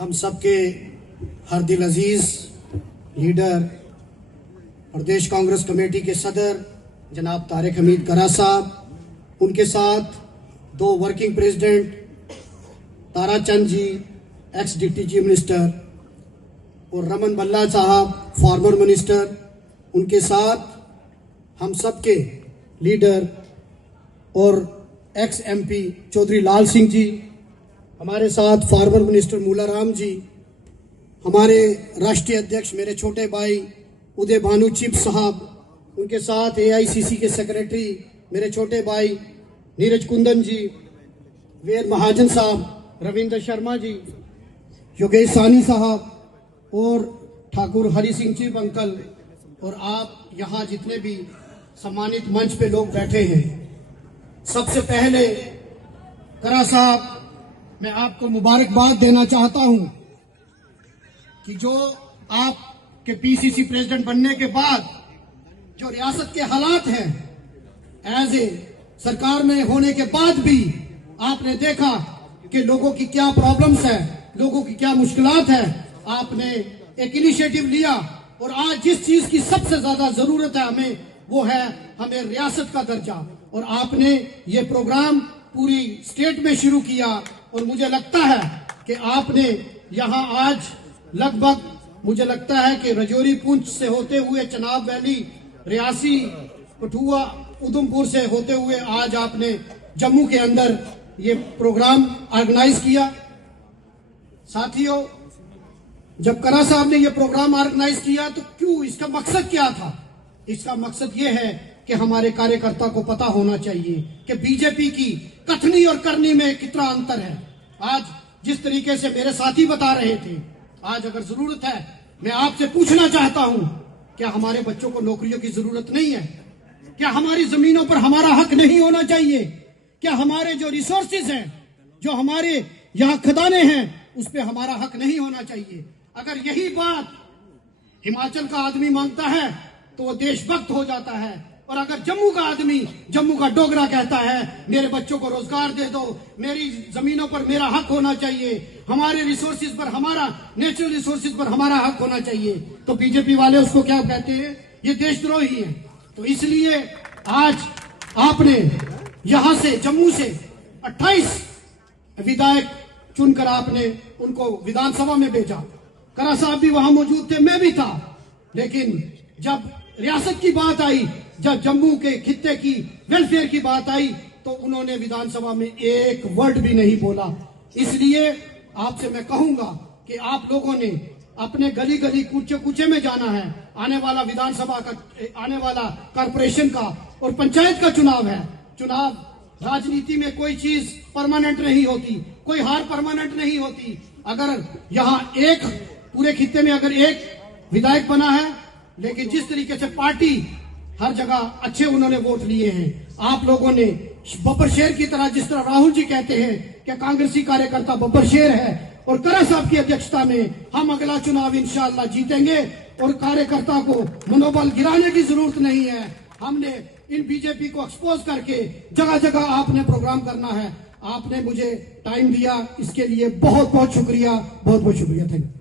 हम सबके हर दिल अजीज लीडर प्रदेश कांग्रेस कमेटी के सदर जनाब तारिक हमीद करा साहब, उनके साथ दो वर्किंग प्रेसिडेंट ताराचंद जी एक्स डिप्टी चीफ मिनिस्टर और रमन भल्ला साहब फॉर्मर मिनिस्टर, उनके साथ हम सबके लीडर और एक्स एमपी चौधरी लाल सिंह जी, हमारे साथ फॉर्मर मिनिस्टर मूलाराम जी, हमारे राष्ट्रीय अध्यक्ष मेरे छोटे भाई उदय भानु चिप साहब, उनके साथ एआईसीसी के सेक्रेटरी मेरे छोटे भाई नीरज कुंदन जी, वेद महाजन साहब, रविंद्र शर्मा जी, योगेश सानी साहब और ठाकुर हरि सिंह चिप अंकल, और आप यहाँ जितने भी सम्मानित मंच पे लोग बैठे हैं, सबसे पहले करा साहब मैं आपको मुबारकबाद देना चाहता हूं कि जो आपके पीसीसी प्रेसिडेंट बनने के बाद जो रियासत के हालात हैं, एज ए सरकार में होने के बाद भी आपने देखा कि लोगों की क्या प्रॉब्लम्स है, लोगों की क्या मुश्किलात है, आपने एक इनिशिएटिव लिया और आज जिस चीज की सबसे ज्यादा जरूरत है वो है हमें रियासत का दर्जा, और आपने ये प्रोग्राम पूरी स्टेट में शुरू किया। और मुझे लगता है कि आपने यहाँ आज लगभग मुझे लगता है कि रजौरी पुंछ से होते हुए चनाब वैली, रियासी, कठुआ, उधमपुर से होते हुए आज आपने जम्मू के अंदर ये प्रोग्राम ऑर्गेनाइज किया। साथियों, जब करा साहब ने ये प्रोग्राम ऑर्गेनाइज किया तो क्यों, इसका मकसद क्या था? इसका मकसद ये है कि हमारे कार्यकर्ता को पता होना चाहिए कि बीजेपी की कथनी और करनी में कितना अंतर है। आज जिस तरीके से मेरे साथी बता रहे थे, आज अगर जरूरत है, मैं आपसे पूछना चाहता हूं, क्या हमारे बच्चों को नौकरियों की जरूरत नहीं है? क्या हमारी जमीनों पर हमारा हक नहीं होना चाहिए? क्या हमारे जो रिसोर्सेज हैं, जो हमारे यहाँ खदाने हैं, उस पर हमारा हक नहीं होना चाहिए? अगर यही बात हिमाचल का आदमी मांगता है तो वो देशभक्त हो जाता है, और अगर जम्मू का आदमी, जम्मू का डोगरा कहता है मेरे बच्चों को रोजगार दे दो, मेरी जमीनों पर मेरा हक होना चाहिए, हमारे रिसोर्सेज पर, हमारा नेचुरल रिसोर्सेज पर हमारा हक होना चाहिए, तो बीजेपी वाले उसको क्या कहते हैं? ये देशद्रोही है। तो इसलिए आज आपने यहां से जम्मू से 28 विधायक चुनकर आपने उनको विधानसभा में भेजा। करा साहब भी वहां मौजूद थे, मैं भी था, लेकिन जब रियासत की बात आई, जब जम्मू के खित्ते की वेलफेयर की बात आई, तो उन्होंने विधानसभा में एक वर्ड भी नहीं बोला। इसलिए आपसे मैं कहूंगा कि आप लोगों ने अपने गली गली कूचे कूचे में जाना है। आने वाला विधानसभा का, आने वाला कॉर्पोरेशन का और पंचायत का चुनाव है। चुनाव राजनीति में कोई चीज परमानेंट नहीं होती, कोई हार परमानेंट नहीं होती। अगर यहाँ एक पूरे खित्ते में अगर एक विधायक बना है, लेकिन जिस तरीके से पार्टी हर जगह अच्छे उन्होंने वोट लिए हैं, आप लोगों ने बब्बर शेर की तरह, जिस तरह राहुल जी कहते हैं कि कांग्रेसी कार्यकर्ता बब्बर शेर है, और करा साहब की अध्यक्षता में हम अगला चुनाव इंशाअल्लाह जीतेंगे, और कार्यकर्ता को मनोबल गिराने की जरूरत नहीं है। हमने इन बीजेपी को एक्सपोज करके जगह जगह आपने प्रोग्राम करना है। आपने मुझे टाइम दिया, इसके लिए बहुत बहुत शुक्रिया, बहुत बहुत शुक्रिया। Thank you.